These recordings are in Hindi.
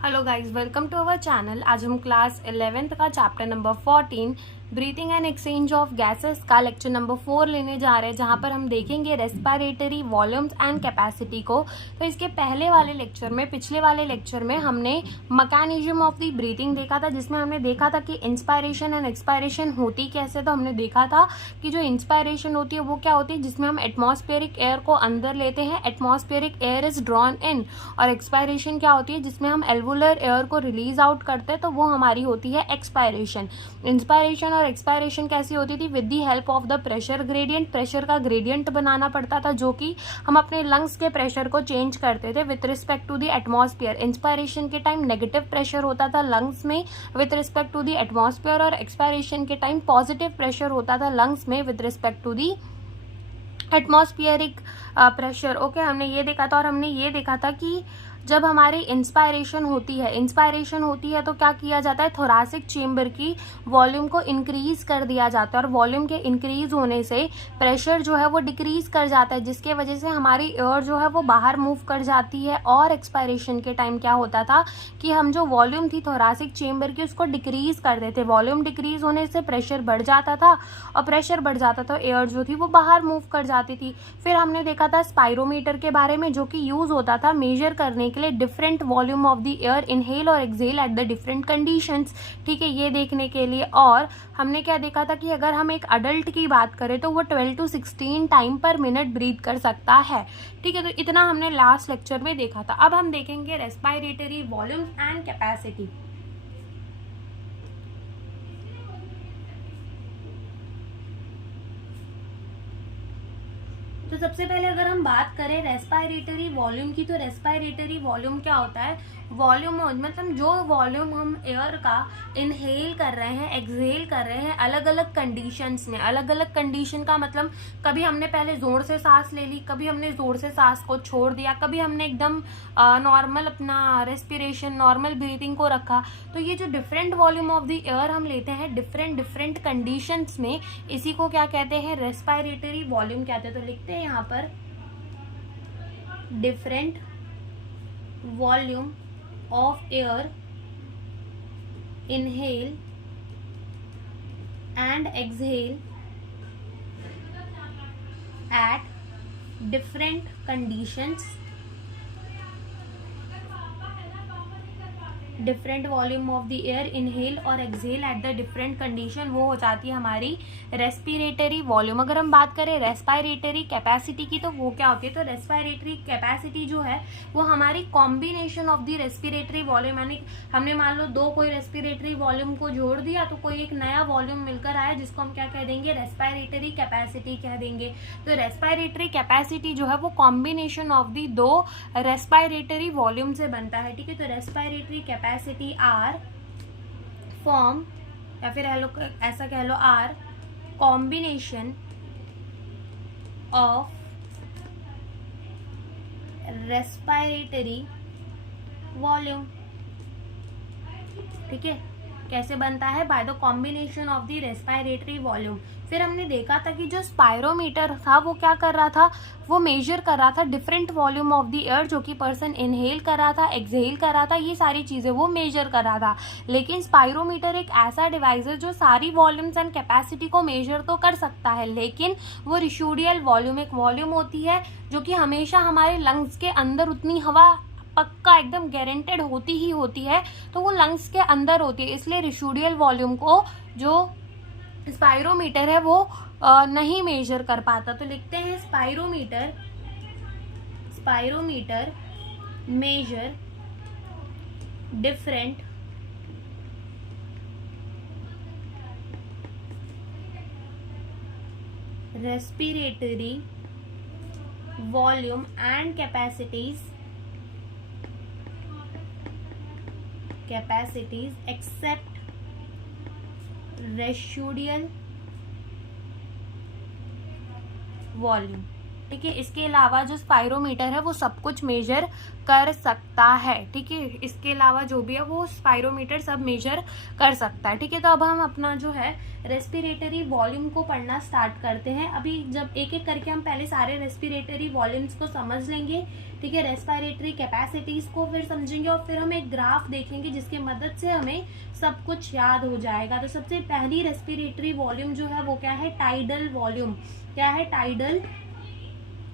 Hello guys, welcome to our channel. आज हम क्लास 11th का chapter number 14 breathing and exchange of gases का लेक्चर नंबर 4 लेने जा रहे हैं, जहां पर हम देखेंगे रेस्पिरेटरी वॉल्यूम्स एंड कैपेसिटी को। तो इसके पहले वाले लेक्चर में, पिछले वाले लेक्चर में हमने मैकेनिज्म ऑफ द ब्रीथिंग देखा था, जिसमें हमने देखा था कि इंस्पायरेशन एंड एक्सपायरेशन होती कैसे। तो हमने देखा था कि जो इंस्पायरेशन होती है वो क्या होती है, जिसमें हम एटमॉस्फेरिक एयर को अंदर लेते हैं, atmospheric air is drawn in. और एक्सपायरेशन क्या होती है, जिसमें हम एल्वुलर एयर को रिलीज आउट करते हैं, तो वो हमारी होती है एक्सपायरेशन। इंस्पायरेशन और एक्सपायरेशन कैसी होती थी, with the help of the pressure gradient. Pressure का ग्रेडियंट बनाना पड़ता था, जो कि हम अपने लंग्स के प्रेशर को चेंज करते थे with respect to the atmosphere. Inspiration के टाइम नेगेटिव प्रेशर होता था लंग्स में with respect to the atmosphere, और एक्सपायरेशन के टाइम पॉजिटिव प्रेशर होता था लंग्स में with respect to the atmospheric pressure. Okay, हमने ये देखा था। और हमने ये देखा था कि जब हमारी इंस्पायरेशन होती है तो क्या किया जाता है, थोरासिक चेम्बर की वॉल्यूम को इंक्रीज कर दिया जाता है, और वॉल्यूम के इंक्रीज होने से प्रेशर जो है वो डिक्रीज कर जाता है, जिसके वजह से हमारी एयर जो है वो बाहर मूव कर जाती है। और एक्सपायरेशन के टाइम क्या होता था कि हम जो वॉल्यूम थी थोरासिक चेम्बर की उसको डिक्रीज कर देते। वॉल्यूम डिक्रीज होने से प्रेशर बढ़ जाता था, और प्रेशर बढ़ जाता था एयर जो थी वो बाहर मूव कर जाती थी। फिर हमने देखा था स्पायरोमीटर के बारे में, जो कि यूज होता था मेजर करने के लिए different volume of the air inhale और exhale at the different conditions. ठीक है, ये देखने के लिए। और हमने क्या देखा था कि अगर हम एक अडल्ट की बात करें तो वो 12 to 16 टाइम पर मिनट ब्रीथ कर सकता है। ठीक है, तो इतना हमने लास्ट लेक्चर में देखा था। अब हम देखेंगे रेस्पिरेटरी वॉल्यूम एंड कैपेसिटी। तो सबसे पहले अगर हम बात करें रेस्पिरेटरी वॉल्यूम की, तो रेस्पिरेटरी वॉल्यूम क्या होता है, वॉल्यूम मतलब जो वॉल्यूम हम एयर का इनहेल कर रहे हैं, एक्सहेल कर रहे हैं अलग अलग कंडीशंस में। अलग अलग कंडीशन का मतलब कभी हमने पहले जोर से सांस ले ली, कभी हमने जोर से सांस को छोड़ दिया, कभी हमने एकदम नॉर्मल अपना रेस्पिरेशन, नॉर्मल ब्रीथिंग को रखा। तो ये जो different volume of the air हम लेते हैं डिफरेंट डिफरेंट कंडीशंस में, इसी को क्या कहते हैं, रेस्पिरेटरी वॉल्यूम कहते हैं। तो लिखते हैं यहाँ पर different volume of air inhale and exhale at different conditions, different volume of the air inhale और exhale at the different condition, वो हो जाती है हमारी रेस्पिरेटरी वॉल्यूम। अगर हम बात करें रेस्पिरेटरी कैपेसिटी की, तो वो क्या होती है, तो रेस्पिरेटरी कैपेसिटी जो है वो हमारी combination of the respiratory volume, यानी हमने मान लो दो कोई रेस्पिरेटरी वॉल्यूम को जोड़ दिया तो कोई एक नया वॉल्यूम मिलकर आया, जिसको हम क्या कह देंगे, रेस्पिरेटरी कैपेसिटी कह देंगे। तो रेस्पिरेटरी कैपेसिटी जो है वो कॉम्बिनेशन ऑफ द दो रेस्पिरेटरी वॉल्यूम से बनता है। ठीक है, तो रेस्पिरेटरी कैपेसिटी आर फॉर्म, या फिर ऐसा कह लो, are combination of respiratory volume. ठीक है, कैसे बनता है, by the combination of the respiratory volume. फिर हमने देखा था कि जो स्पायरोमीटर था वो क्या कर रहा था, वो मेजर कर रहा था different volume of the air, जो कि पर्सन इनहेल कर रहा था, एक्सहेल कर रहा था, ये सारी चीजें वो मेजर कर रहा था। लेकिन स्पायरोमीटर एक ऐसा डिवाइस है जो सारी वॉल्यूम्स एंड कैपेसिटी को मेजर तो कर सकता है, लेकिन वो रिशूडियल वॉल्यूम, एक वॉल्यूम होती है जो कि हमेशा हमारे लंग्स के अंदर उतनी हवा पक्का एकदम गारंटेड होती ही होती है, तो वो लंग्स के अंदर होती है। इसलिए रिशूडियल वॉल्यूम को जो स्पायरोमीटर है वो नहीं मेजर कर पाता। तो लिखते हैं spirometer measure different respiratory volume and capacities except residual volume. ठीक है। इसके अलावा जो स्पायरोमीटर है वो सब कुछ मेजर कर सकता है, ठीक है। इसके अलावा जो भी है वो स्पायरोमीटर सब मेजर कर सकता है, ठीक है। तो अब हम अपना जो है रेस्पिरेटरी वॉल्यूम को पढ़ना स्टार्ट करते हैं। अभी जब एक एक करके हम पहले सारे रेस्पिरेटरी वॉल्यूम्स को समझ लेंगे, ठीक है, रेस्पिरेटरी कैपेसिटीज को फिर समझेंगे और फिर हम एक ग्राफ देखेंगे जिसके मदद से हमें सब कुछ याद हो जाएगा। तो सबसे पहली रेस्पिरेटरी वॉल्यूम जो है वो क्या है, टाइडल वॉल्यूम। क्या है, टाइडल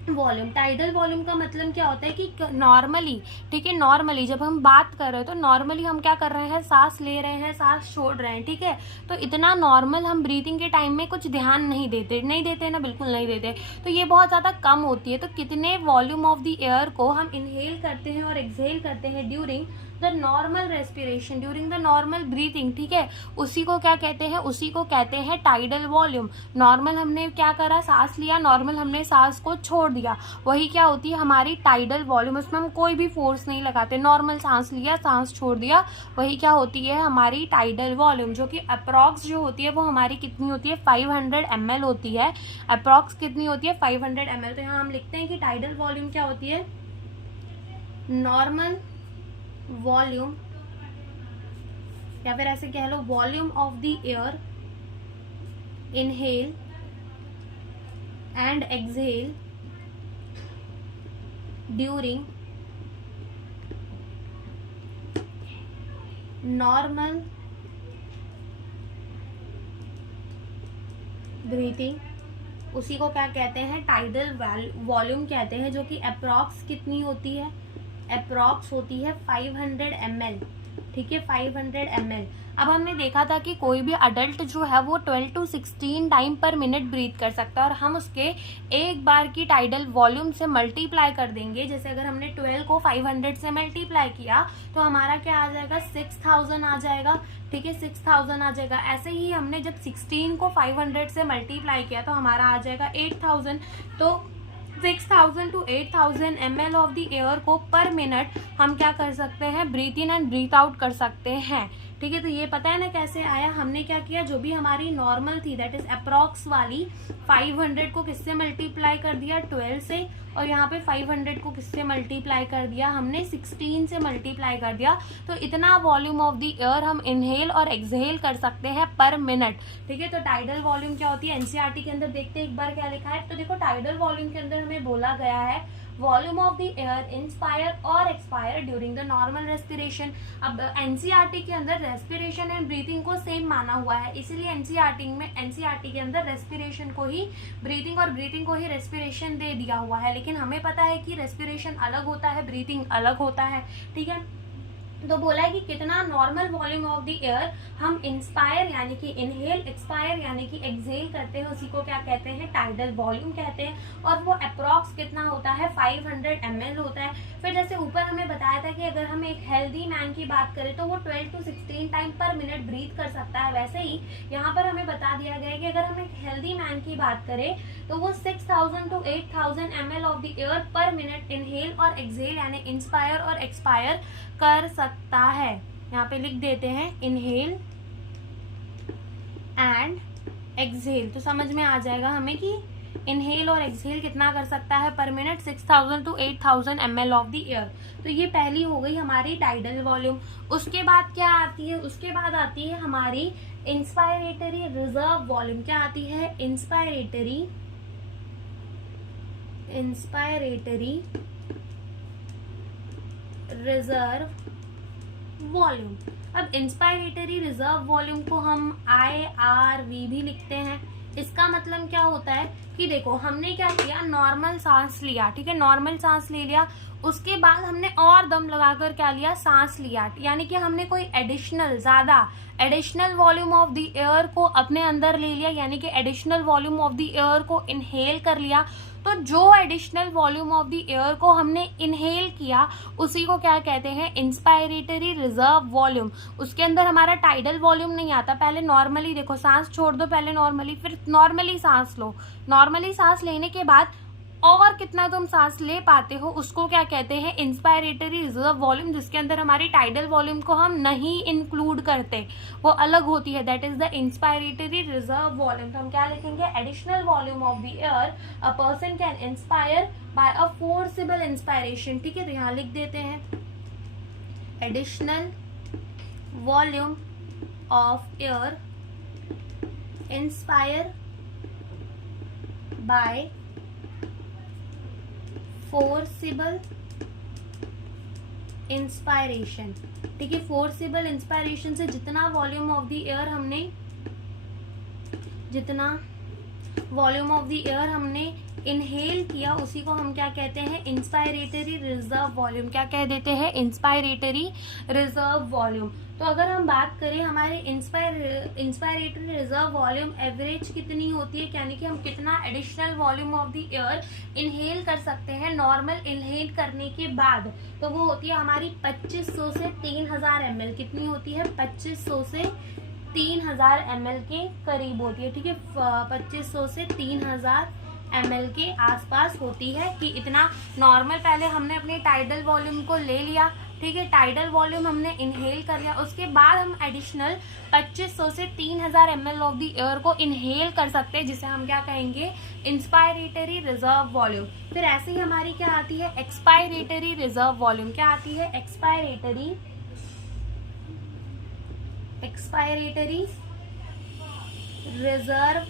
वॉल्यूम। टाइडल वॉल्यूम का मतलब क्या होता है कि नॉर्मली, ठीक है, नॉर्मली जब हम बात कर रहे हैं तो नॉर्मली हम क्या कर रहे हैं, सांस ले रहे हैं, सांस छोड़ रहे हैं, ठीक है। तो इतना नॉर्मल हम ब्रीथिंग के टाइम में कुछ ध्यान नहीं देते ना, बिल्कुल नहीं देते। तो ये बहुत ज़्यादा कम होती है। तो कितने वॉल्यूम ऑफ द एयर को हम इनहेल करते हैं और एक्सहेल करते हैं during the normal respiration, during the normal breathing, ठीक है, उसी को क्या कहते हैं, उसी को कहते हैं टाइडल वॉल्यूम। नॉर्मल हमने क्या करा, सांस लिया, नॉर्मल हमने सांस को छोड़ दिया, वही क्या होती है हमारी टाइडल वॉल्यूम। उसमें हम कोई भी फोर्स नहीं लगाते, नॉर्मल सांस लिया, सांस छोड़ दिया, वही क्या होती है हमारी टाइडल वॉल्यूम, जो कि अप्रॉक्स जो होती है वो हमारी कितनी होती है, 500 ml होती है। अप्रॉक्स कितनी होती है, 500 ml। तो यहाँ हम लिखते हैं कि टाइडल वॉल्यूम क्या होती है, नॉर्मल वॉल्यूम, या फिर ऐसे कह low volume of the air inhale and exhale during normal breathing, उसी को क्या कहते हैं, टाइडल वॉल्यूम कहते हैं, जो कि अप्रॉक्स कितनी होती है, अप्रॉक्स होती है 500 ml, ठीक है, 500 ml। अब हमने देखा था कि कोई भी अडल्ट जो है वो 12 to 16 टाइम पर मिनट ब्रीथ कर सकता है और हम उसके एक बार की टाइडल वॉल्यूम से मल्टीप्लाई कर देंगे। जैसे अगर हमने 12 को 500 से मल्टीप्लाई किया तो हमारा क्या आ जाएगा, 6000 आ जाएगा, ठीक है, 6000 आ जाएगा। ऐसे ही हमने जब 16 को 500 से मल्टीप्लाई किया तो हमारा आ जाएगा 8000। तो 6000 to 8000 ml of the air को पर मिनट हम क्या कर सकते हैं, breathe in and breathe out कर सकते हैं, ठीक है। तो ये पता है ना कैसे आया, हमने क्या किया, जो भी हमारी नॉर्मल थी दैट इज अप्रॉक्स वाली 500 को किससे मल्टीप्लाई कर दिया, 12 से, और यहाँ पे 500 को किससे मल्टीप्लाई कर दिया, हमने 16 से मल्टीप्लाई कर दिया। तो इतना वॉल्यूम ऑफ द एयर हम इनहेल और एक्सहेल कर सकते हैं पर मिनट, ठीक है। तो टाइडल वॉल्यूम क्या होती है, एनसीईआरटी के अंदर देखते हैं एक बार क्या लिखा है। तो देखो टाइडल वॉल्यूम के अंदर हमें बोला गया है volume of the air inspire और expire during the normal respiration. अब एनसीईआरटी के अंदर रेस्पिरेशन एंड ब्रीथिंग को सेम माना हुआ है, इसीलिए एनसीईआरटी के अंदर रेस्पिरेशन को ही ब्रीथिंग और ब्रीथिंग को ही रेस्पिरेशन दे दिया हुआ है। लेकिन हमें पता है कि रेस्पिरेशन अलग होता है, ब्रीथिंग अलग होता है, ठीक है। तो बोला है कि कितना normal volume of the air हम इंस्पायर यानी कि इनहेल, एक्सपायर यानी कि एक्सहेल करते हैं, उसी को क्या कहते हैं, टाइडल वॉल्यूम कहते हैं। और वो अप्रॉक्स कितना होता है, 500 ml होता है। फिर जैसे ऊपर हमें बताया था कि अगर हम एक हेल्दी मैन की बात करें तो वो 12 to 16 टाइम पर मिनट ब्रीथ कर सकता है, वैसे ही यहाँ पर हमें बता दिया गया है कि अगर हम एक हेल्दी मैन की बात करें तो वो 6000 to 8000 ml of the air पर मिनट इनहेल और एक्सहेल यानी इंस्पायर और एक्सपायर कर सकता है। यहाँ पे लिख देते हैं इनहेल एंड एक्सहेल, तो समझ में आ जाएगा हमें कि इनहेल और एक्सहेल कितना कर सकता है पर minute, 6000 to 8000 ml of the air. तो ये पहली हो गई हमारी टाइडल वॉल्यूम। उसके बाद क्या आती है, उसके बाद आती है हमारी इंस्पायरेटरी रिजर्व वॉल्यूम। क्या आती है, इंस्पायरेटरी रिजर्व वॉल्यूम। अब इंस्पायरेटरी रिजर्व वॉल्यूम को हम IRV भी लिखते हैं। इसका मतलब क्या होता है कि देखो हमने क्या किया, नॉर्मल सांस लिया, ठीक है, नॉर्मल सांस ले लिया, उसके बाद हमने और दम लगाकर क्या लिया, सांस लिया, यानी कि हमने कोई additional volume of the air को अपने अंदर ले लिया, यानी कि additional volume of the air को इनहेल कर लिया। तो जो additional volume of the air को हमने इनहेल किया उसी को क्या कहते हैं, इंस्पायरेटरी रिजर्व वॉल्यूम। उसके अंदर हमारा टाइडल वॉल्यूम नहीं आता, पहले नॉर्मली देखो, सांस छोड़ दो पहले नॉर्मली, फिर नॉर्मली सांस लो, नॉर्मली सांस लेने के बाद और कितना तुम सांस ले पाते हो उसको क्या कहते हैं, इंस्पायरेटरी रिजर्व वॉल्यूम, जिसके अंदर हमारी टाइडल वॉल्यूम को हम नहीं इंक्लूड करते, वो अलग होती है, that is the inspiratory reserve volume. तो हम क्या लिखेंगे, additional volume of the air a person can inspire by a forcible inspiration. ठीक है, तो यहाँ लिख देते हैं additional volume of air inspire by forcible inspiration. ठीक है, फोर्सिबल इंस्पायरेशन से जितना वॉल्यूम ऑफ द एयर हमने इनहेल किया उसी को हम क्या कहते हैं, इंस्पायरेटरी रिजर्व वॉल्यूम। क्या कह देते हैं, इंस्पायरेटरी रिजर्व वॉल्यूम। तो अगर हम बात करें हमारे इंस्पायरेटरी रिजर्व वॉल्यूम एवरेज कितनी होती है, यानी कि हम कितना additional volume of the air inhale कर सकते हैं नॉर्मल इनहेल करने के बाद, तो वो होती है हमारी 2500 से 3000 ml। कितनी होती है, 2500 से 3000 ml के करीब होती है। ठीक है, 2500 से 3000 ml के आसपास होती है कि इतना नॉर्मल। पहले हमने अपने टाइडल वॉल्यूम को ले लिया, ठीक है, टाइडल वॉल्यूम हमने इनहेल कर लिया, उसके बाद हम एडिशनल 2500 से 3000 ml ऑफ द एयर को इनहेल कर सकते हैं, जिसे हम क्या कहेंगे, इंस्पायरेटरी रिजर्व वॉल्यूम। फिर ऐसे ही हमारी क्या आती है, एक्सपायरेटरी रिजर्व वॉल्यूम। क्या आती है, एक्सपायरेटरी रिजर्व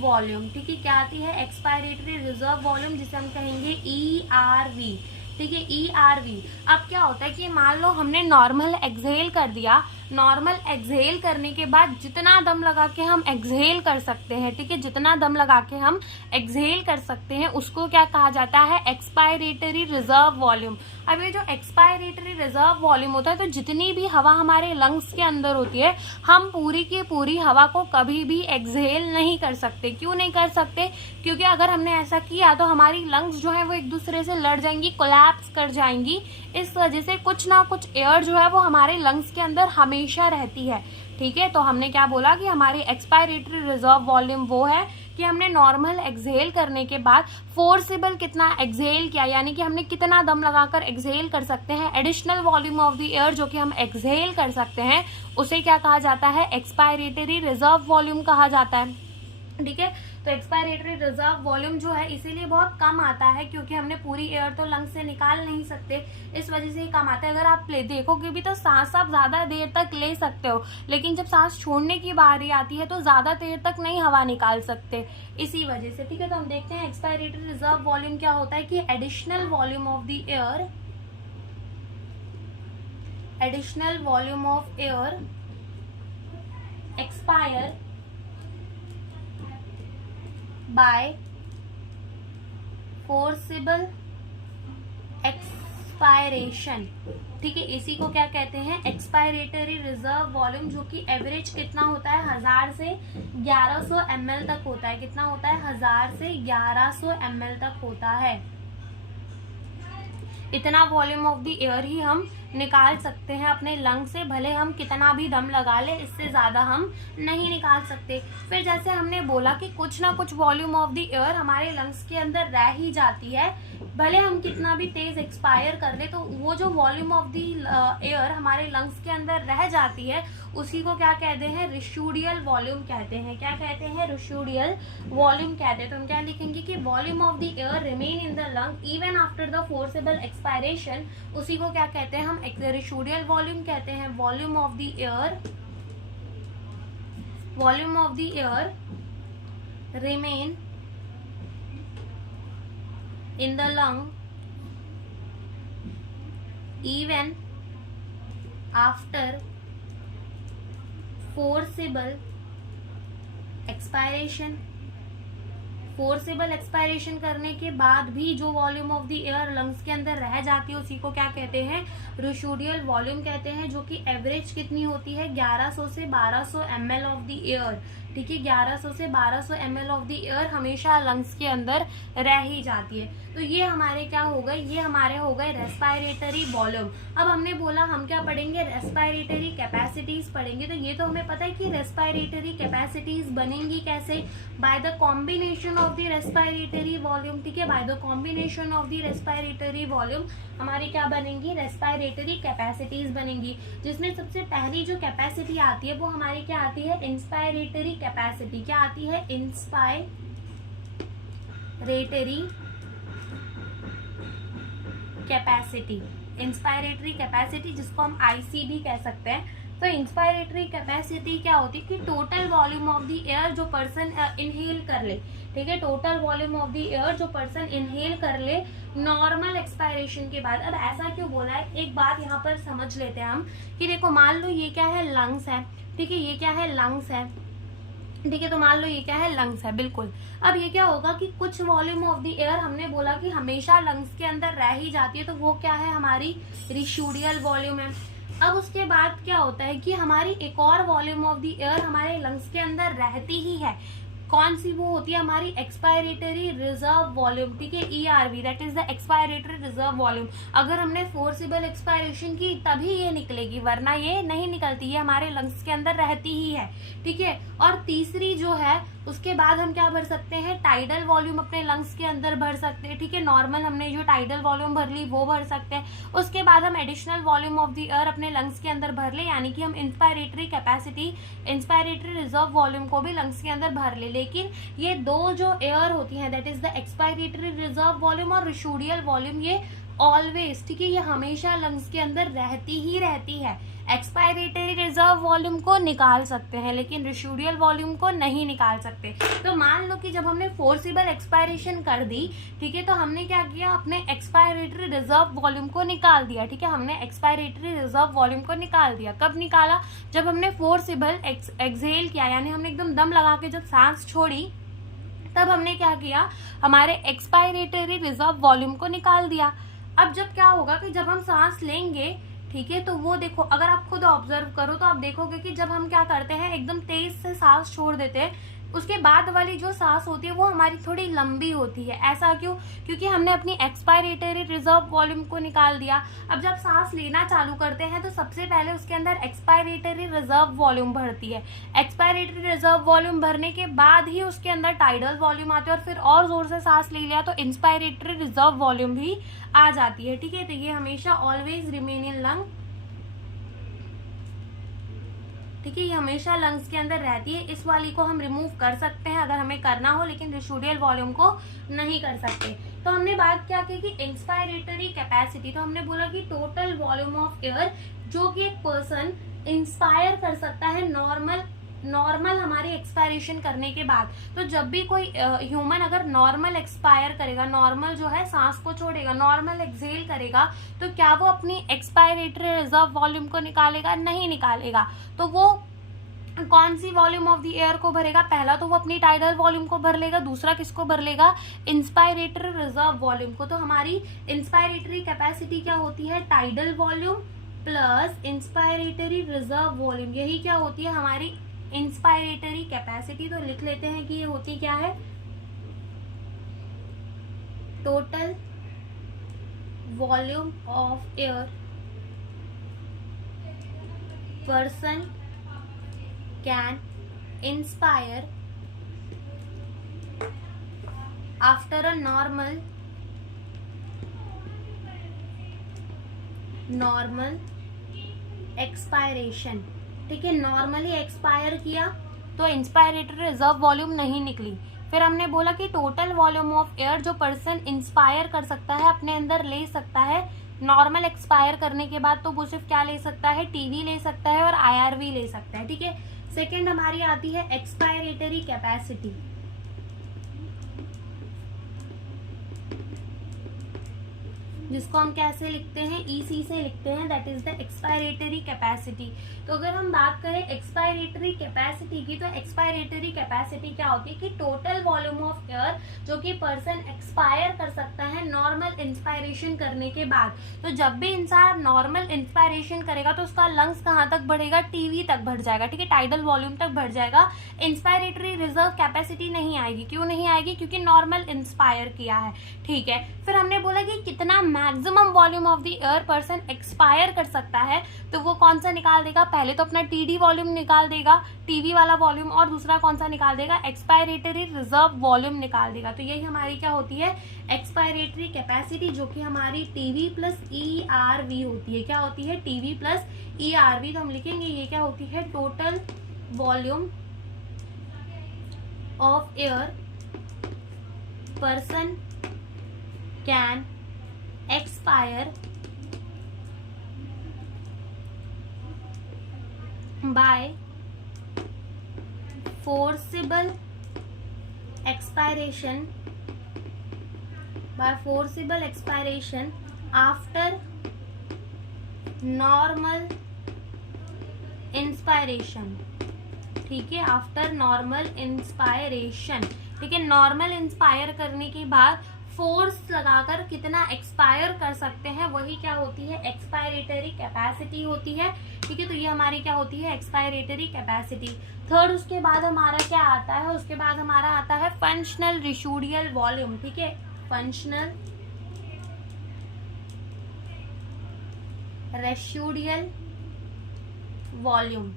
वॉल्यूम। ठीक है, क्या आती है, एक्सपायरेटरी रिजर्व वॉल्यूम, जिसे हम कहेंगे ERV। ठीक है, ERV। अब क्या होता है कि मान लो हमने नॉर्मल एक्सहेल कर दिया, नॉर्मल एक्सहेल करने के बाद जितना दम लगा के हम एक्सहेल कर सकते हैं, ठीक है, जितना दम लगा के हम एक्सहेल कर सकते हैं उसको क्या कहा जाता है, एक्सपायरेटरी रिजर्व वॉल्यूम। अब ये जो एक्सपायरेटरी रिजर्व वॉल्यूम होता है, तो जितनी भी हवा हमारे लंग्स के अंदर होती है, हम पूरी की पूरी हवा को कभी भी एक्सहेल नहीं कर सकते। क्यों नहीं कर सकते, क्योंकि अगर हमने ऐसा किया तो हमारी लंग्स जो है वो एक दूसरे से लड़ जाएंगी, कोलैप्स कर जाएंगी। इस वजह से कुछ ना कुछ एयर जो है वो हमारे लंग्स के अंदर हमेशा रहती है। ठीक है, तो हमने क्या बोला कि हमारी एक्सपायरेटरी रिजर्व वॉल्यूम वो है कि हमने नॉर्मल एक्सहेल करने के बाद फोर्सिबल कितना एक्सहेल किया, यानी कि हमने कितना दम लगाकर एक्सहेल कर सकते हैं, additional volume of the air जो कि हम एक्सहेल कर सकते हैं, उसे क्या कहा जाता है, एक्सपायरेटरी रिजर्व वॉल्यूम कहा जाता है। ठीक है, तो एक्सपायरेटरी रिजर्व वॉल्यूम जो है इसीलिए बहुत कम आता है, क्योंकि हमने पूरी एयर तो लंग्स से निकाल नहीं सकते, इस वजह से ही कम आता है। अगर आप देखोगे भी तो सांस आप ज्यादा देर तक ले सकते हो, लेकिन जब सांस छोड़ने की बारी आती है तो ज्यादा देर तक नहीं हवा निकाल सकते, इसी वजह से। ठीक है, तो हम देखते हैं एक्सपायरेटरी रिजर्व वॉल्यूम क्या होता है कि additional volume of air expire by forcible expiration. ठीक है, इसी को क्या कहते हैं, एक्सपायरेटरी रिजर्व वॉल्यूम, जो कि एवरेज कितना होता है, 1000 से 1100 ml तक होता है। कितना होता है, 1000 से 1100 ml तक होता है। इतना वॉल्यूम ऑफ द एयर ही हम निकाल सकते हैं अपने लंग से, भले हम कितना भी दम लगा ले, इससे ज्यादा हम नहीं निकाल सकते। फिर जैसे हमने बोला कि कुछ ना कुछ वॉल्यूम ऑफ द एयर हमारे लंग्स के अंदर रह ही जाती है, भले हम कितना भी तेज एक्सपायर कर ले, तो वो जो वॉल्यूम ऑफ द एयर हमारे लंग्स के अंदर रह जाती है उसी को क्या कहते हैं, रिशूडियल वॉल्यूम कहते हैं। क्या कहते हैं, रिशूडियल वॉल्यूम कहते हैं। तो हम क्या लिखेंगे कि volume of the air remain in the lung even after the forcible expiration, उसी को क्या कहते हैं, हम रिशूडियल वॉल्यूम कहते हैं। Volume of the air remain in the lung even after forcible expiration। Forcible expiration करने के बाद भी जो volume of the air lungs के अंदर रह जाती है उसी को क्या कहते हैं, रिशूडियल वॉल्यूम कहते हैं, जो कि एवरेज कितनी होती है, 1100 से 1200 ml ऑफ द एयर। ठीक है, 1100 से 1200 ml ऑफ द एयर हमेशा लंग्स के अंदर रह ही जाती है। तो ये हमारे क्या हो गए, ये हमारे हो गए रेस्पिरेटरी वॉल्यूम। अब हमने बोला हम क्या पढ़ेंगे, रेस्पिरेटरी कैपेसिटीज पढ़ेंगे। तो ये तो हमें पता है कि रेस्पिरेटरी कैपेसिटीज बनेंगी कैसे, bye the combination of the respiratory volume. ठीक है, by the combination of the respiratory volume हमारी क्या बनेंगी, रेस्पिरेटरी कैपेसिटीज बनेंगी, जिसमें सबसे पहली जो कैपेसिटी आती है वो हमारी क्या आती है, इंस्पायरेटरी कैपेसिटी। क्या आती है, इंस्पायरेटरी कैपेसिटी, इंस्पायरेटरी कैपेसिटी जिसको हम आईसी भी कह सकते हैं। तो इंस्पायरेटरी कैपेसिटी क्या होती है कि total volume of the air जो पर्सन इनहेल कर ले। ठीक है, total volume of the air जो पर्सन इनहेल कर ले नॉर्मल एक्सपायरेशन के बाद। अब ऐसा क्यों बोला है, एक बात यहाँ पर समझ लेते हैं हम कि देखो मान लो ये क्या है, लंग्स है। ठीक है, ये क्या है, लंग्स है। ठीक है, तो मान लो ये क्या है, लंग्स है, बिल्कुल। अब ये क्या होगा कि कुछ वॉल्यूम ऑफ द एयर हमने बोला कि हमेशा लंग्स के अंदर रह ही जाती है, तो वो क्या है, हमारी रिशूडियल वॉल्यूम है। अब उसके बाद क्या होता है कि हमारी एक और वॉल्यूम ऑफ द एयर हमारे लंग्स के अंदर रहती ही है। कौन सी, वो होती है हमारी एक्सपायरेटरी रिजर्व वॉल्यूम। ठीक है, ERV, that is the expiratory reserve volume. अगर हमने फोर्सिबल एक्सपायरेशन की तभी ये निकलेगी, वरना ये नहीं निकलती, ये हमारे लंग्स के अंदर रहती ही है। ठीक है, और तीसरी जो है उसके बाद हम क्या भर सकते हैं, टाइडल वॉल्यूम अपने लंग्स के अंदर भर सकते हैं। ठीक है, नॉर्मल हमने जो टाइडल वॉल्यूम भर ली वो भर सकते हैं। उसके बाद हम additional volume of the air अपने लंग्स के अंदर भर ले, यानी कि हम inspiratory capacity, inspiratory reserve volume को भी लंग्स के अंदर भर ले। लेकिन ये दो जो एयर होती हैं, that is the expiratory reserve volume और रिशूडियल वॉल्यूम, ये ऑलवेज, ठीक है, ये हमेशा लंग्स के अंदर रहती ही रहती है। एक्सपायरेटरी रिजर्व वॉल्यूम को निकाल सकते हैं लेकिन रिशूडियल वॉल्यूम को नहीं निकाल सकते। तो मान लो कि जब हमने फोर्सिबल एक्सपायरेशन कर दी, ठीक है, तो हमने क्या किया, अपने एक्सपायरेटरी रिजर्व वॉल्यूम को निकाल दिया। ठीक है, हमने एक्सपायरेटरी रिजर्व वॉल्यूम को निकाल दिया। कब निकाला, जब हमने फोर्सिबल एक्सहेल किया, यानी हमने एकदम दम लगा के जब सांस छोड़ी, तब हमने क्या किया, हमारे एक्सपायरेटरी रिजर्व वॉल्यूम को निकाल दिया। अब जब क्या होगा कि जब हम सांस लेंगे, ठीक है, तो वो देखो, अगर आप खुद ऑब्जर्व करो तो आप देखोगे कि जब हम क्या करते हैं, एकदम तेज से सांस छोड़ देते हैं, उसके बाद वाली जो सांस होती है वो हमारी थोड़ी लंबी होती है। ऐसा क्यों, क्योंकि हमने अपनी एक्सपायरेटरी रिजर्व वॉल्यूम को निकाल दिया। अब जब सांस लेना चालू करते हैं तो सबसे पहले उसके अंदर एक्सपायरेटरी रिजर्व वॉल्यूम भरती है। एक्सपायरेटरी रिजर्व वॉल्यूम भरने के बाद ही उसके अंदर टाइडल वॉल्यूम आती है, और फिर और जोर से सांस ले लिया तो इंस्पायरेटरी रिजर्व वॉल्यूम भी आ जाती है। ठीक है, तो ये हमेशा ऑलवेज रिमेन इन लंग, ठीक है, ये हमेशा लंग्स के अंदर रहती है। इस वाली को हम रिमूव कर सकते हैं अगर हमें करना हो, लेकिन रिशूडियल वॉल्यूम को नहीं कर सकते। तो हमने बात क्या की कि इंस्पायरेटरी कैपेसिटी, तो हमने बोला कि टोटल वॉल्यूम ऑफ एयर जो कि एक पर्सन इंस्पायर कर सकता है नॉर्मल हमारी एक्सपायरेशन करने के बाद। तो जब भी कोई ह्यूमन अगर नॉर्मल एक्सपायर करेगा, नॉर्मल जो है सांस को छोड़ेगा, नॉर्मल एक्सहेल करेगा, तो क्या वो अपनी एक्सपायरेटरी रिजर्व वॉल्यूम को निकालेगा? नहीं निकालेगा। तो वो कौन सी वॉल्यूम ऑफ द एयर को भरेगा? पहला तो वो अपनी टाइडल वॉल्यूम को भर लेगा, दूसरा किसको भर लेगा? इंस्पायरेटरी रिजर्व वॉल्यूम को। तो हमारी इंस्पायरेटरी कैपेसिटी क्या होती है? Tidal volume plus inspiratory reserve volume, यही क्या होती है हमारी इंस्पायरेटरी कैपेसिटी। तो लिख लेते हैं कि ये होती क्या है? Total volume of air person can inspire after a normal expiration. ठीक है, नॉर्मली एक्सपायर किया तो इंस्पायरेटरी रिजर्व वॉल्यूम नहीं निकली। फिर हमने बोला कि टोटल वॉल्यूम ऑफ एयर जो पर्सन इंस्पायर कर सकता है, अपने अंदर ले सकता है नॉर्मल एक्सपायर करने के बाद, तो वो सिर्फ क्या ले सकता है? टीवी ले सकता है और IRV ले सकता है। ठीक है, सेकेंड हमारी आती है एक्सपायरेटरी कैपेसिटी। जिसको हम कैसे लिखते हैं, EC से लिखते हैं, that is the expiratory capacity. तो अगर हम बात करें एक्सपायरेटरी कैपेसिटी की, तो एक्सपायरेटरी कैपेसिटी क्या होती है कि टोटल वॉल्यूम ऑफ एयर जो कि पर्सन एक्सपायर कर सकता है नॉर्मल इंस्पायरेशन करने के बाद। तो जब भी इंसान नॉर्मल इंस्पायरेशन करेगा तो उसका लंग्स कहाँ तक बढ़ेगा, टीवी तक बढ़ जाएगा, ठीक है, टाइडल वॉल्यूम तक बढ़ जाएगा। इंस्पायरेटरी रिजर्व कैपेसिटी नहीं आएगी। क्यों नहीं आएगी? क्योंकि नॉर्मल इंस्पायर किया है, ठीक है। फिर हमने बोला कि कितना maximum volume of the air person expire कर सकता है, तो वो कौन सा निकाल देगा, पहले तो अपना TD वॉल्यूम निकाल देगा, टीवी वाला वॉल्यूम, और दूसरा कौन सा निकाल देगा, एक्सपायरेटरी रिजर्व वॉल्यूम निकाल देगा। तो यही हमारी क्या होती है, एक्सपायरेटरी कैपेसिटी, जो कि हमारी TV प्लस ERV होती है। क्या होती है, TV प्लस ERV। तो हम लिखेंगे ये क्या होती है, total volume of air person can expire by forcible expiration after normal inspiration, ठीक है, आफ्टर नॉर्मल इंस्पायरेशन, ठीक है। नॉर्मल इंस्पायर करने के बाद फोर्स लगाकर कितना एक्सपायर कर सकते हैं, वही क्या होती है, एक्सपायरेटरी कैपेसिटी होती है, ठीक है। तो ये हमारी क्या होती है, एक्सपायरेटरी कैपेसिटी। थर्ड, उसके बाद हमारा क्या आता है, उसके बाद हमारा आता है फंक्शनल रेसिडुअल वॉल्यूम, ठीक है, फंक्शनल रेसिडुअल वॉल्यूम,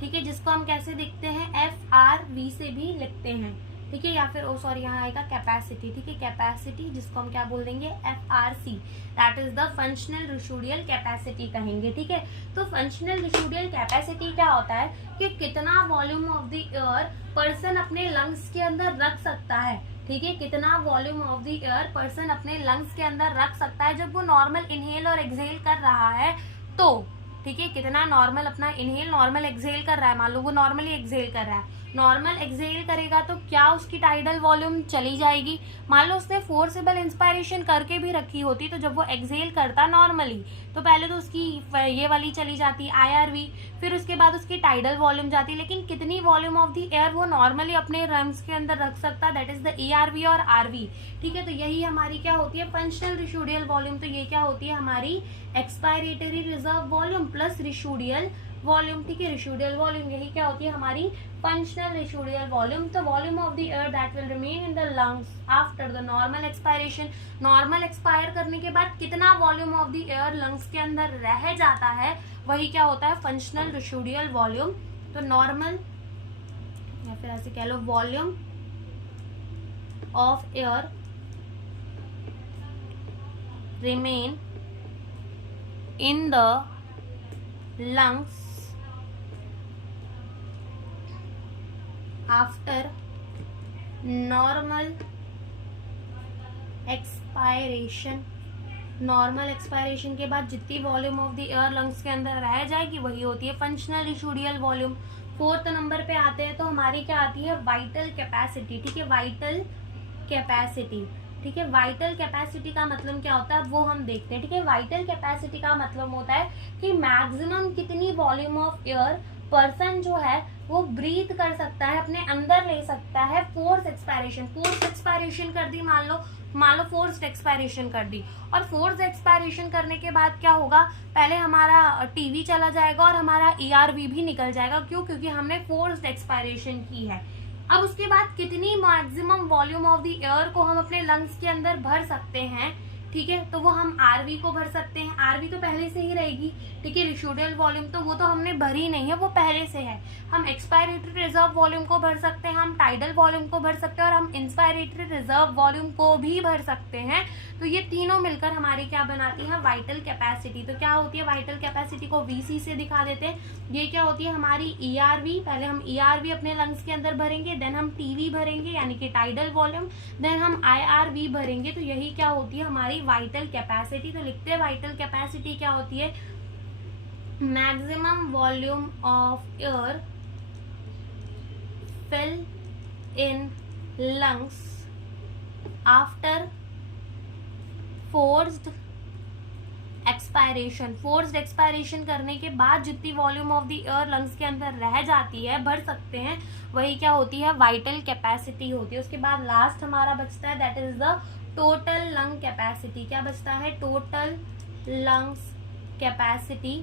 ठीक है, जिसको हम कैसे लिखते हैं, FRV से भी लिखते हैं, ठीक है, या फिर यहाँ आएगा कैपेसिटी, ठीक है, कैपेसिटी, जिसको हम क्या बोल देंगे, FRC, that is the functional residual capacity कहेंगे, ठीक है। तो फंक्शनल रेसिडुअल कैपेसिटी क्या होता है कि कितना volume of the air person अपने लंग्स के अंदर रख सकता है, ठीक है, कितना volume of the air person अपने लंग्स के अंदर रख सकता है जब वो नॉर्मल इनहेल और एक्सहेल कर रहा है, तो ठीक है, कितना नॉर्मल अपना इनहेल नॉर्मल एक्सहेल कर रहा है, मान लो वो नॉर्मली एक्सहेल कर रहा है, नॉर्मल एक्सहेल करेगा तो क्या उसकी टाइडल वॉल्यूम चली जाएगी। मान लो उसने फोर्सेबल इंस्पायरेशन करके भी रखी होती, तो जब वो एक्सहेल करता नॉर्मली तो पहले तो उसकी ये वाली चली जाती IRV, फिर उसके बाद उसकी टाइडल वॉल्यूम जाती, लेकिन कितनी वॉल्यूम ऑफ द एयर वो नॉर्मली अपने लंग्स के अंदर रख सकता, दैट इज द ERV और RV, ठीक है। तो यही हमारी क्या होती है, फंक्शनल रेसिडुअल वॉल्यूम। तो ये क्या होती है, हमारी expiratory reserve volume plus residual volume, ठीक है, रेसिडुअल वॉल्यूम, यही क्या होती है हमारी फंक्शनल रेसिडुअल वॉल्यूम। तो volume of the air that will remain in the lungs after the normal expiration, normal expire करने के बाद कितना volume of the air lungs के अंदर रह जाता है, वही क्या होता है, फंक्शनल रेसिडुअल वॉल्यूम। तो नॉर्मल या फिर ऐसे कह लो, volume of air remain in the lungs after normal expiration, normal expiration के बाद जितनी volume of the air lungs के अंदर रह जाएगी वही होती है functional residual volume. Fourth number पे आते हैं तो हमारी क्या आती है, वाइटल कैपेसिटी, ठीक है, वाइटल कैपेसिटी, ठीक है। वाइटल कैपेसिटी का मतलब क्या होता है वो हम देखते हैं, ठीक है। वाइटल कैपेसिटी का मतलब होता है कि मैक्सिमम कितनी वॉल्यूम ऑफ एयर पर्सन जो है वो ब्रीथ कर सकता है, अपने अंदर ले सकता है, फोर्स एक्सपायरेशन कर दी, मान लो फोर्स्ड एक्सपायरेशन कर दी, और फोर्स एक्सपायरेशन करने के बाद क्या होगा, पहले हमारा टीवी चला जाएगा और हमारा ERV भी निकल जाएगा। क्यों? क्योंकि हमने फोर्स्ड एक्सपायरेशन की है। अब उसके बाद कितनी maximum volume of the air को हम अपने लंग्स के अंदर भर सकते हैं, ठीक है, तो वो हम RV को भर सकते हैं। RV तो पहले से ही रहेगी, ठीक है। रेसिडुअल वॉल्यूम तो वो तो हमने भरी नहीं है, वो पहले से है। हम एक्सपायरेटरी रिजर्व वॉल्यूम को भर सकते हैं, हम टाइडल वॉल्यूम को भर सकते हैं, और हम इंस्पायरेटरी रिजर्व वॉल्यूम को भी भर सकते हैं। तो ये तीनों मिलकर हमारी क्या बनाती है, वाइटल कैपेसिटी। तो क्या होती है, वाइटल कैपेसिटी को VC से दिखा देते हैं। ये क्या होती है हमारी ERV, पहले हम ERV अपने लंग्स के अंदर भरेंगे, देन हम TV भरेंगे यानी कि टाइडल वॉल्यूम, देन हम IRV भरेंगे। तो यही क्या होती है हमारी वाइटल कैपेसिटी। तो लिखते हैं वाइटल कैपेसिटी क्या होती है, maximum volume of air fill in lungs after forced expiration, forced expiration करने के बाद जितनी volume of the air lungs के अंदर रह जाती है, भर सकते हैं, वही क्या होती है, वाइटल कैपेसिटी होती है। उसके बाद लास्ट हमारा बचता है that is the total lung capacity. क्या बचता है, टोटल लंग्स कैपेसिटी।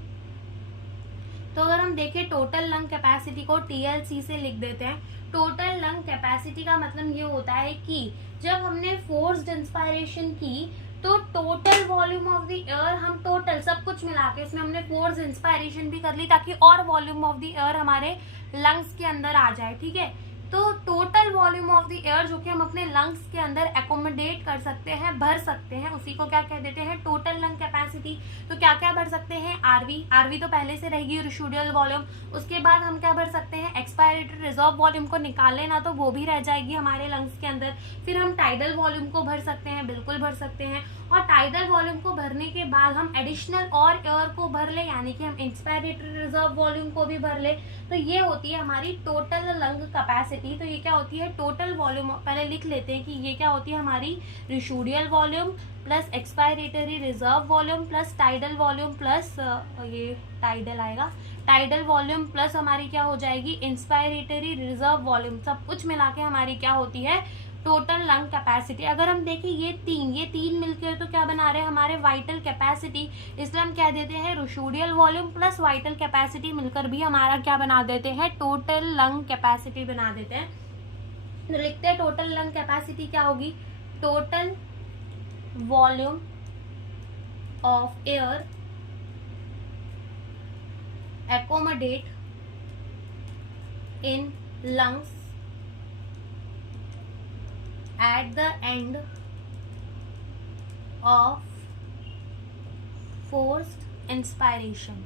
तो अगर हम देखें टोटल लंग कैपेसिटी को TLC से लिख देते हैं। टोटल लंग कैपेसिटी का मतलब ये होता है कि जब हमने फोर्स्ड इंस्पायरेशन की तो total volume of the air, हम टोटल सब कुछ मिला के उसमें हमने फोर्स इंस्पायरेशन भी कर ली ताकि और वॉल्यूम ऑफ द एयर हमारे लंग्स के अंदर आ जाए, ठीक है। तो total volume of the air जो कि हम अपने लंग्स के अंदर एकोमोडेट कर सकते हैं, भर सकते हैं, उसी को क्या कह देते हैं, टोटल लंग कैपेसिटी। तो क्या क्या भर सकते हैं, आरवी तो पहले से रहेगी, रेसिडुअल वॉल्यूम। उसके बाद हम क्या भर सकते हैं, एक्सपायरेटरी रिजर्व वॉल्यूम को निकाल लेना तो वो भी रह जाएगी हमारे लंग्स के अंदर। फिर हम टाइडल वॉल्यूम को भर सकते हैं, बिल्कुल भर सकते हैं। और टाइडल वॉल्यूम को भरने के बाद हम एडिशनल और एयर को भर ले, यानी कि हम एक्सपायरेटरी रिजर्व वॉल्यूम को भी भर ले। तो ये होती है हमारी टोटल लंग कैपेसिटी। तो ये क्या होती है, टोटल वॉल्यूम, पहले लिख लेते हैं कि ये क्या होती है हमारी residual volume plus expiratory reserve volume plus tidal volume plus ये टाइडल आएगा, टाइडल वॉल्यूम प्लस हमारी क्या हो जाएगी, इंस्पायरेटरी रिजर्व वॉल्यूम। सब कुछ मिला के हमारी क्या होती है, टोटल लंग कैपेसिटी। अगर हम देखें ये तीन मिलकर तो क्या बना रहे हैं, हमारे वाइटल कैपेसिटी। इसलिए हम क्या देते हैं, residual volume plus vital capacity मिलकर भी हमारा क्या बना देते हैं, टोटल लंग कैपेसिटी बना देते हैं। तो लिखते हैं टोटल लंग कैपेसिटी क्या होगी, total volume of air accommodate in lungs at the end of forced inspiration।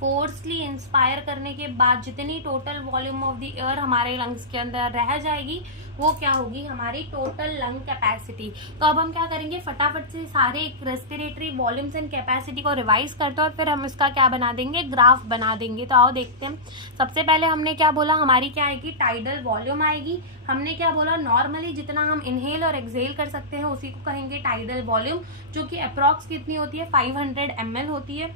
Forcibly inspire करने के बाद जितनी total volume of the air हमारे लंग्स के अंदर रह जाएगी वो क्या होगी, हमारी टोटल लंग कैपेसिटी। तो अब हम क्या करेंगे, फटाफट से सारे रेस्पिरेटरी वॉल्यूम्स एंड कैपेसिटी को रिवाइज करते हैं और फिर हम इसका क्या बना देंगे, ग्राफ बना देंगे। तो आओ देखते हैं। सबसे पहले हमने क्या बोला, हमारी क्या आएगी, टाइडल वॉल्यूम आएगी। हमने क्या बोला, नॉर्मली जितना हम इनहेल और एक्सहेल कर सकते हैं उसी को कहेंगे टाइडल वॉल्यूम, जो कि अप्रॉक्स कितनी होती है, 500 ml होती है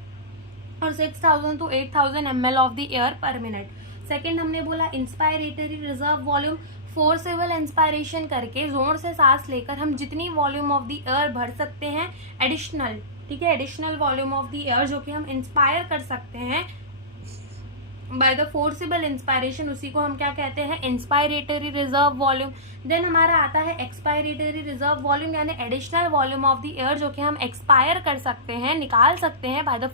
और 6000 to 8000 ml of the air पर मिनट। सेकेंड हमने बोला inspiratory reserve volume, forcible inspiration करके जोर से सांस लेकर हम जितनी वॉल्यूम ऑफ द एयर भर सकते हैं एडिशनल, ठीक है, additional volume of the air जो कि हम इंस्पायर कर सकते हैं बाय द फोर्सेबल इंस्पायरेशन, उसी को हम क्या कहते हैं, इंस्पायरेटरी रिजर्व वॉल्यूम। देन हमारा आता है एक्सपायरेटरी रिजर्व वॉल्यूम, यानी additional volume of the air जो कि हम एक्सपायर कर सकते हैं, निकाल सकते हैं बाय द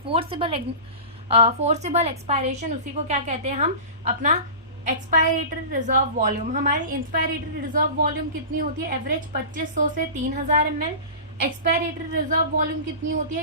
फोर्सेबल एक्सपायरेशन, उसी को क्या कहते हैं हम, अपना एक्सपायरेटरी रिजर्व वॉल्यूम। हमारी इंस्पायरेटरी रिजर्व वॉल्यूम कितनी होती है, एवरेज 2500 से 3000 ml। एक्सपायरेटरी रिजर्व वॉल्यूम कितनी होती है,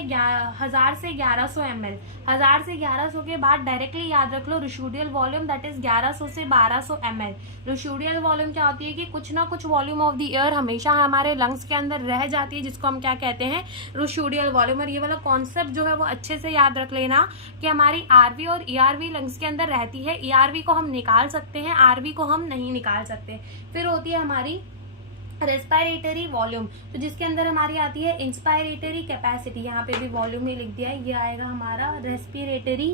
1000 से 1100 ml। 1000 से 1100 के बाद डायरेक्टली याद रख लो रेसिडुअल वॉल्यूम दैट इज 1100 से 1200 ml। रेसिडुअल वॉल्यूम क्या होती है कि कुछ ना कुछ वॉल्यूम ऑफ द एयर हमेशा हमारे लंग्स के अंदर रह जाती है, जिसको हम क्या कहते हैं, रेसिडुअल वॉल्यूम। और ये वाला कॉन्सेप्ट जो है वो अच्छे से याद रख लेना कि हमारी आरवी और ईआरवी लंग्स के अंदर रहती है। ईआरवी को हम निकाल सकते हैं, आरवी को हम नहीं निकाल सकते। फिर होती है हमारी रेस्पिरेटरी वॉल्यूम, तो जिसके अंदर हमारी आती है इंस्पायरेटरी कैपेसिटी, यहाँ पे भी वॉल्यूम ही लिख दिया है, ये आएगा हमारा रेस्पिरेटरी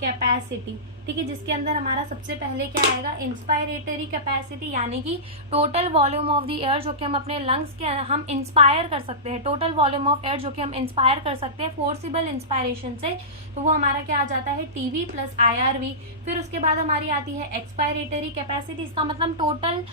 कैपेसिटी, ठीक है, जिसके अंदर हमारा सबसे पहले क्या आएगा, इंस्पायरेटरी कैपेसिटी, यानी कि total volume of the air जो कि हम अपने लंग्स के हम इंस्पायर कर सकते हैं, टोटल वॉल्यूम ऑफ एयर जो कि हम इंस्पायर कर सकते हैं फोर्सिबल इंस्पायरेशन से, तो वो हमारा क्या आ जाता है, टीवी प्लस IRV। फिर उसके बाद हमारी आती है एक्सपायरेटरी कैपेसिटी, इसका मतलब total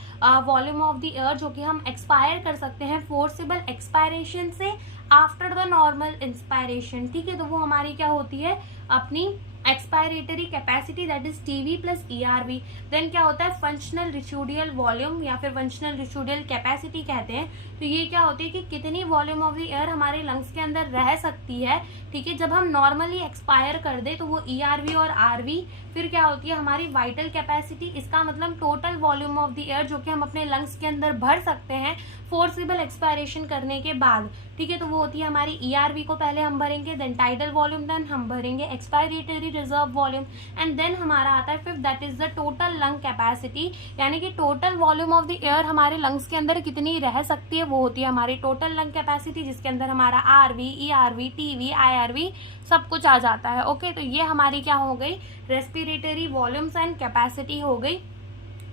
volume of the air जो कि हम एक्सपायर कर सकते हैं फोर्सिबल एक्सपायरेशन से आफ्टर द नॉर्मल इंस्पायरेशन, ठीक है, तो वो हमारी क्या होती है, अपनी expiratory capacity that is TV plus ERV। Then क्या होता है, फंक्शनल रेसिडुअल वॉल्यूम या फिर फंक्शनल रेसिडुअल कैपेसिटी कहते हैं। तो ये क्या होती है कि कितनी वॉल्यूम ऑफ द एयर हमारे लंग्स के अंदर रह सकती है, ठीक है, जब हम नॉर्मली एक्सपायर कर दे, तो वो ERV और RV। फिर क्या होती है हमारी वाइटल कैपेसिटी, इसका मतलब total volume of the air जो कि हम अपने लंग्स के अंदर भर सकते हैं फोर्सिबल एक्सपायरेशन करने के बाद, ठीक है, तो वो होती है हमारी ERV को पहले हम भरेंगे, देन टाइडल वॉल्यूम, देन हम भरेंगे expiratory reserve volume, and then हमारा आता है fifth, that is the total lung capacity, यानी कि total volume of the air हमारे लंग्स के अंदर कितनी रह सकती है, वो होती है हमारी टोटल लंग कैपेसिटी, जिसके अंदर हमारा आरवी, ईआरवी, टीवी, आईआरवी सब कुछ आ जाता है। ओके, तो ये हमारी क्या हो गई, रेस्पिरेटरी वॉल्यूम्स एंड कैपेसिटी हो गई।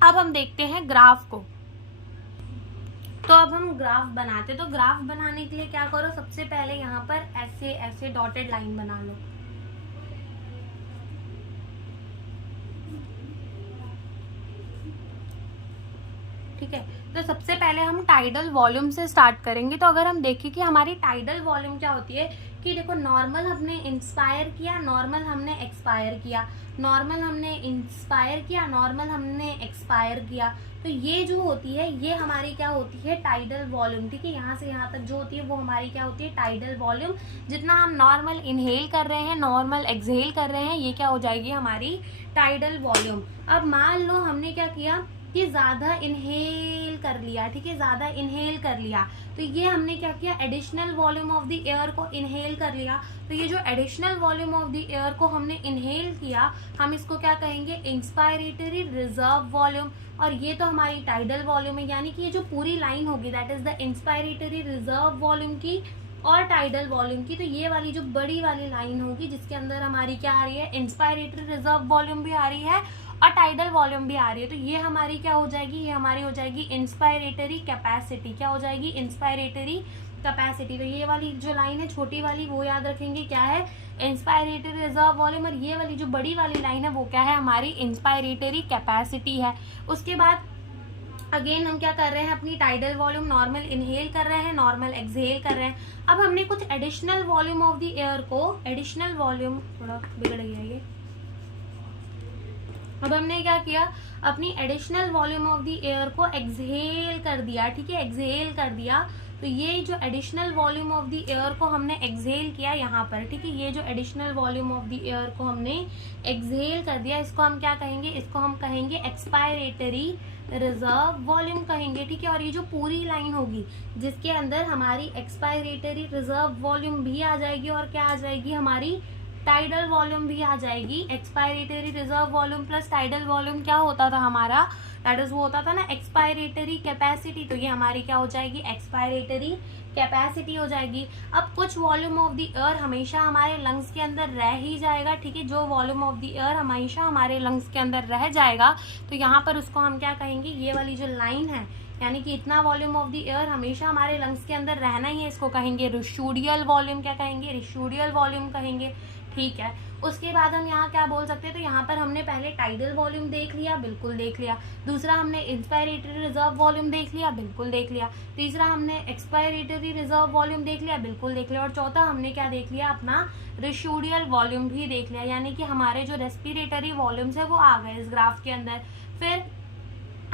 अब हम देखते हैं ग्राफ को। तो अब हम ग्राफ बनाते, तो ग्राफ बनाने के लिए क्या करो, सबसे पहले यहाँ पर ऐसे ऐसे डॉटेड लाइन बना लो। ठीक है, तो सबसे पहले हम टाइडल वॉल्यूम से स्टार्ट करेंगे। तो अगर हम देखें कि हमारी टाइडल वॉल्यूम क्या होती है, कि देखो नॉर्मल हमने इंस्पायर किया, नॉर्मल हमने एक्सपायर किया, नॉर्मल हमने इंस्पायर किया, नॉर्मल हमने एक्सपायर किया, तो ये जो होती है ये हमारी क्या होती है, टाइडल वॉल्यूम। ठीक है, यहाँ से यहाँ तक जो होती है वो हमारी क्या होती है, टाइडल वॉल्यूम। जितना हम नॉर्मल इनहेल कर रहे हैं, नॉर्मल एक्सहेल कर रहे हैं, ये क्या हो जाएगी हमारी टाइडल वॉल्यूम। अब मान लो हमने क्या किया कि ज्यादा इनहेल कर लिया, ठीक है, ज्यादा इनहेल कर लिया, तो ये हमने क्या किया, additional volume of the air को इनहेल कर लिया। तो ये जो additional volume of the air को हमने इनहेल किया, हम इसको क्या कहेंगे, इंस्पायरेटरी रिजर्व वॉल्यूम, और ये तो हमारी टाइडल वॉल्यूम है। यानी कि ये जो पूरी लाइन होगी that is the inspiratory reserve volume की और टाइडल वॉल्यूम की। तो ये वाली जो बड़ी वाली लाइन होगी जिसके अंदर हमारी क्या आ रही है, इंस्पायरेटरी रिजर्व वॉल्यूम भी आ रही है और टाइडल वॉल्यूम भी आ रही है, तो ये हमारी क्या हो जाएगी, ये हमारी हो जाएगी इंस्पायरेटरी कैपेसिटी। क्या हो जाएगी, इंस्पायरेटरी कैपेसिटी। तो ये वाली जो लाइन है छोटी वाली वो याद रखेंगे क्या है, इंस्पायरेटरी रिजर्व वॉल्यूम, और ये वाली जो बड़ी वाली लाइन है वो क्या है, हमारी इंस्पायरेटरी कैपेसिटी है। उसके बाद अगेन हम क्या कर रहे हैं, अपनी टाइडल वॉल्यूम नॉर्मल इनहेल कर रहे हैं, नॉर्मल एक्सहेल कर रहे हैं। अब हमने कुछ additional volume of the air को, एडिशनल वॉल्यूम थोड़ा बिगड़ गया ये, अब हमने क्या किया, अपनी additional volume of the air को एक्सहेल कर दिया। ठीक है, एक्सहेल कर दिया, तो ये जो additional volume of the air को हमने एक्सहेल किया यहाँ पर, ठीक है, ये जो additional volume of the air को हमने एक्सहेल कर दिया, इसको हम क्या कहेंगे, इसको हम कहेंगे एक्सपायरेटरी रिजर्व वॉल्यूम कहेंगे। ठीक है, और ये जो पूरी लाइन होगी जिसके अंदर हमारी एक्सपायरेटरी रिजर्व वॉल्यूम भी आ जाएगी और क्या आ जाएगी, हमारी टाइडल वॉल्यूम भी आ जाएगी। Expiratory reserve volume plus tidal volume क्या होता था हमारा, दैट इज वो होता था ना एक्सपायरेटरी कैपेसिटी। तो ये हमारी क्या हो जाएगी, एक्सपायरेटरी कैपेसिटी हो जाएगी। अब कुछ वॉल्यूम ऑफ द एयर हमेशा हमारे लंग्स के अंदर रह ही जाएगा। ठीक है, जो वॉल्यूम ऑफ द एयर हमेशा हमारे लंग्स के अंदर रह जाएगा, तो यहाँ पर उसको हम क्या कहेंगे, ये वाली जो लाइन है, यानी कि इतना वॉल्यूम ऑफ द एयर हमेशा हमारे लंग्स के अंदर रहना ही है, इसको कहेंगे रिशूडियल वॉल्यूम। क्या कहेंगे, रिशूडियल वॉल्यूम कहेंगे। ठीक है, उसके बाद हम यहाँ क्या बोल सकते हैं, तो यहाँ पर हमने पहले टाइडल वॉल्यूम देख लिया, बिल्कुल देख लिया। दूसरा हमने इंस्पायरेटरी रिजर्व वॉल्यूम देख लिया, बिल्कुल देख लिया। तीसरा हमने एक्सपायरेटरी रिजर्व वॉल्यूम देख लिया, बिल्कुल देख लिया। और चौथा हमने क्या देख लिया, अपना रिशूडियल वॉल्यूम भी देख लिया। यानी कि हमारे जो रेस्पिरेटरी वॉल्यूम्स है वो आ गए इस ग्राफ के अंदर। फिर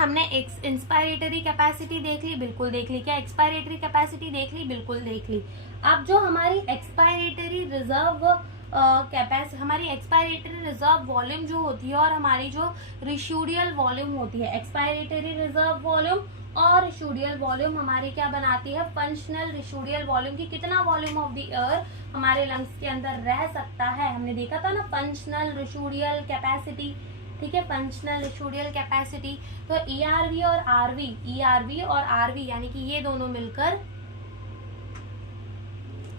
हमने इंस्पायरेटरी कैपेसिटी देख ली, बिल्कुल देख ली। क्या एक्सपायरेटरी कैपेसिटी देख ली, बिल्कुल देख ली। अब जो हमारी एक्सपायरेटरी रिजर्व हमारी एक्सपायरेटरी रिजर्व वॉल्यूम जो होती है और हमारी जो रिशूडियल वॉल्यूम होती है, एक्सपायरेटरी रिजर्व वॉल्यूम और रिशूडियल वॉल्यूम हमारी क्या बनाती है, फंक्शनल रिशूडियल वॉल्यूम की कितना वॉल्यूम ऑफ द एयर हमारे लंग्स के अंदर रह सकता है। हमने देखा था ना फंक्शनल रिशूडियल कैपेसिटी। ठीक है, फंक्शनल रिशूडियल कैपेसिटी। तो ईआरवी और आरवी यानी कि ये दोनों मिलकर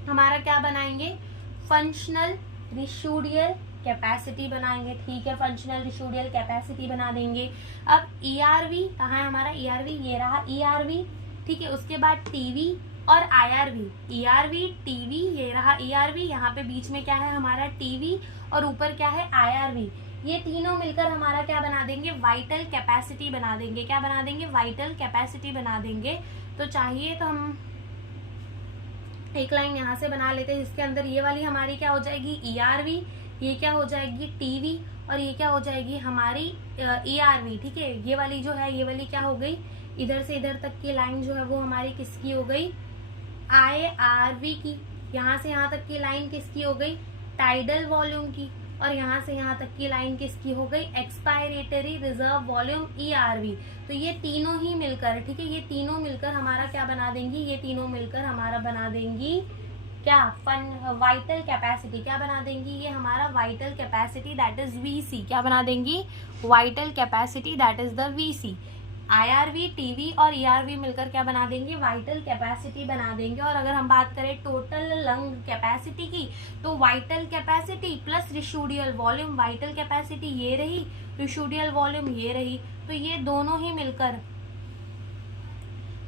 हमारा क्या बनाएंगे, फंक्शनल रिशूडियल कैपेसिटी बनाएंगे। ठीक है, फंक्शनल रिशूडियल कैपेसिटी बना देंगे। अब ईआरवी कहाँ है हमारा, ईआरवी ये रहा ईआरवी। ठीक है, उसके बाद टीवी और आईआरवी, ईआरवी टीवी ये रहा ईआरवी, यहाँ पे बीच में क्या है हमारा टीवी और ऊपर क्या है आईआरवी। ये तीनों मिलकर हमारा क्या बना देंगे, वाइटल कैपेसिटी बना देंगे। क्या बना देंगे, वाइटल कैपेसिटी बना देंगे। तो चाहिए तो हम एक लाइन यहाँ से बना लेते हैं जिसके अंदर ये वाली हमारी क्या हो जाएगी, ईआरवी, ये क्या हो जाएगी टीवी, और ये क्या हो जाएगी हमारी ईआरवी। ठीक है, ये वाली जो है, ये वाली क्या हो गई, इधर से इधर तक की लाइन जो है वो हमारी किसकी हो गई, आईआरवी की। यहाँ से यहाँ तक की लाइन किसकी हो गई, टाइडल वॉल्यूम की। और यहाँ से यहाँ तक की लाइन किसकी हो गई, एक्सपायरेटरी रिजर्व वॉल्यूम ईआरवी। तो ये तीनों ही मिलकर, ठीक है, ये तीनों मिलकर हमारा क्या बना देंगी, ये तीनों मिलकर हमारा बना देंगी क्या वाइटल कैपेसिटी क्या बना देंगी, ये हमारा vital capacity that is VC, क्या बना देंगी, vital capacity that is the VC. IRV, TV और ईआरवी मिलकर क्या बना देंगे, वाइटल कैपेसिटी बना देंगे। और अगर हम बात करें टोटल लंग कैपेसिटी की, तो vital capacity plus residual volume, vital capacity ये रही, रिशूडियल वॉल्यूम ये रही, तो ये दोनों ही मिलकर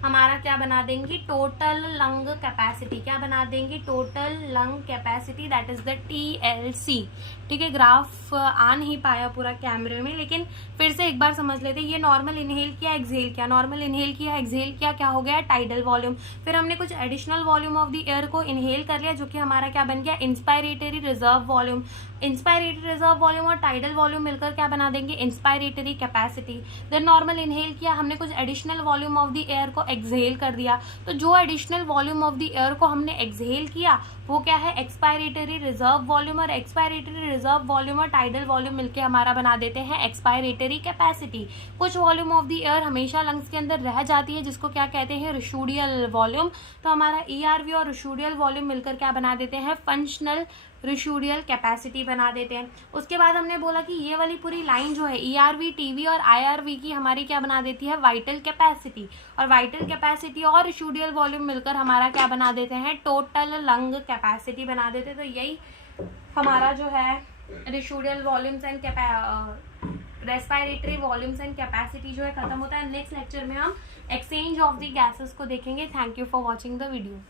हमारा क्या बना देंगी, टोटल लंग कैपेसिटी, क्या बना देंगी, total lung capacity that is the TLC. ठीक है, ग्राफ आ नहीं पाया पूरा कैमरे में, लेकिन फिर से एक बार समझ लेते हैं। ये नॉर्मल इनहेल किया, एक्सहेल किया, नॉर्मल इनहेल किया, एक्सहेल किया, क्या हो गया, टाइडल वॉल्यूम। फिर हमने कुछ additional volume of the air को इनहेल कर लिया, जो कि हमारा क्या बन गया, inspiratory reserve volume. Inspiratory reserve volume और टाइडल वॉल्यूम मिलकर क्या बना देंगे, inspiratory capacity. Then normal inhale किया, हमने कुछ additional volume of the air को एक्सहेल कर दिया, तो जो additional volume of the air को हमने एक्सहेल किया वो क्या है, एक्सपायरेटरी रिजर्व वॉल्यूम। और एक्सपायरेटरी रिजर्व वॉल्यूम और टाइडल वॉल्यूम मिलकर हमारा बना देते हैं एक्सपायरेटरी कैपेसिटी। कुछ वॉल्यूम ऑफ द एयर हमेशा लंग्स के अंदर रह जाती है, जिसको क्या कहते हैं, रिशूडियल वॉल्यूम। तो हमारा ईआरवी और रिशूडियल वॉल्यूम मिलकर क्या बना देते हैं, फंक्शनल रिशूडियल कैपेसिटी बना देते हैं। उसके बाद हमने बोला कि ये वाली पूरी लाइन जो है ईआरवी, टीवी और आईआरवी की हमारी क्या बना देती है, वाइटल कैपेसिटी। और वाइटल कैपेसिटी और रिशूडियल वॉल्यूम मिलकर हमारा क्या बना देते हैं, टोटल लंग कैपेसिटी बना देते हैं। तो यही हमारा जो है residual volumes and respiratory volumes and capacity जो है खत्म होता है। नेक्स्ट लेक्चर में हम एक्सचेंज ऑफ द गैसेस को देखेंगे। Thank you for watching the video.